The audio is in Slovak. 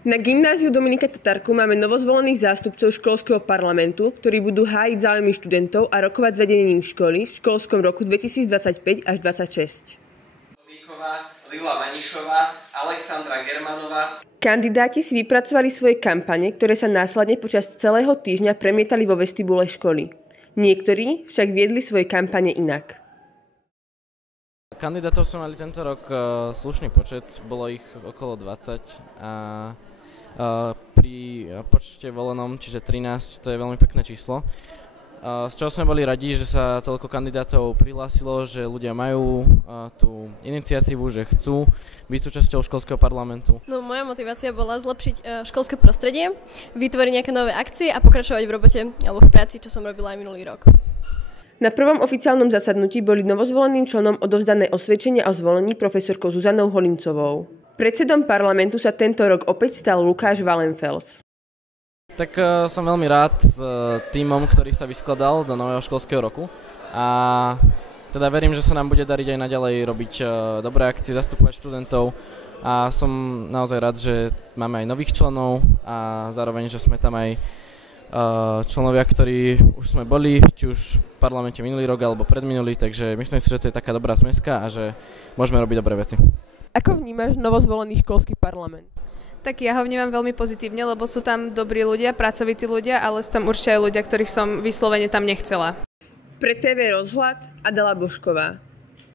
Na gymnáziu Dominika Tatarku máme novozvolených zástupcov školského parlamentu, ktorí budú hájiť záujmy študentov a rokovať s vedením školy v školskom roku 2025 až 2026. Lila Manišová, Alexandra Germanová. Kandidáti si vypracovali svoje kampane, ktoré sa následne počas celého týždňa premietali vo vestibule školy. Niektorí však viedli svoje kampane inak. Kandidátov sme mali tento rok slušný počet, bolo ich okolo 20 a pri počte volenom, čiže 13, to je veľmi pekné číslo. Z čoho sme boli radi, že sa toľko kandidátov prihlásilo, že ľudia majú tú iniciatívu, že chcú byť súčasťou školského parlamentu. No, moja motivácia bola zlepšiť školské prostredie, vytvoriť nejaké nové akcie a pokračovať v robote alebo v práci, čo som robila aj minulý rok. Na prvom oficiálnom zasadnutí boli novozvoleným členom odovzdané osvedčenia o zvolení profesorkou Zuzanou Holincovou. Predsedom parlamentu sa tento rok opäť stal Lukáš Wallenfels. Tak som veľmi rád s tímom, ktorý sa vyskladal do nového školského roku a teda verím, že sa nám bude dariť aj naďalej robiť dobré akcie, zastupovať študentov a som naozaj rád, že máme aj nových členov a zároveň, že sme tam aj členovia, ktorí už sme boli, či už v parlamente minulý rok alebo predminulý, takže myslím si, že to je taká dobrá zmeska a že môžeme robiť dobré veci. Ako vnímaš novozvolený školský parlament? Tak ja ho vnímam veľmi pozitívne, lebo sú tam dobrí ľudia, pracovití ľudia, ale sú tam určite aj ľudia, ktorých som vyslovene tam nechcela. Pre TV Rozhľad Adela Božková.